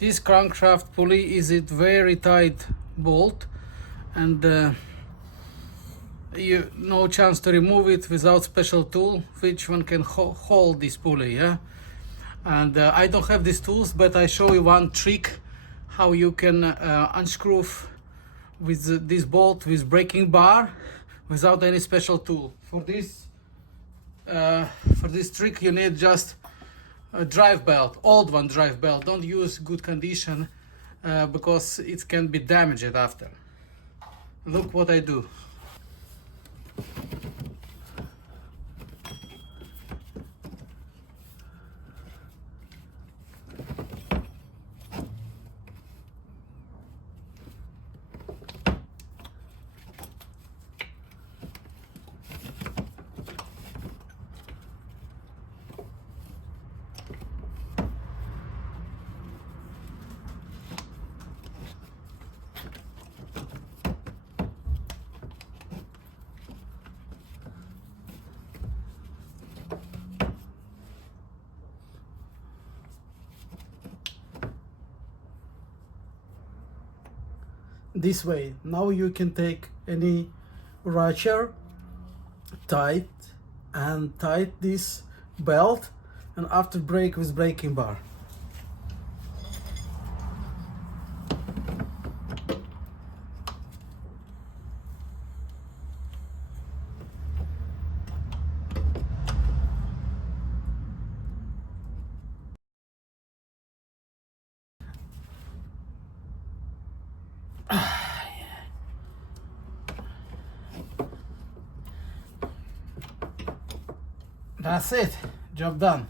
This crankshaft pulley is a very tight bolt, and you no chance to remove it without special tool which one can hold this pulley. Yeah, and I don't have these tools, but I show you one trick how you can unscrew with this bolt with braking bar without any special tool. For this trick you need just a drive belt, old one drive belt. Don't use good condition because it can be damaged after. Look what I do. This way. Now you can take any ratchet, tight this belt, and after brake with braking bar. That's it, job done.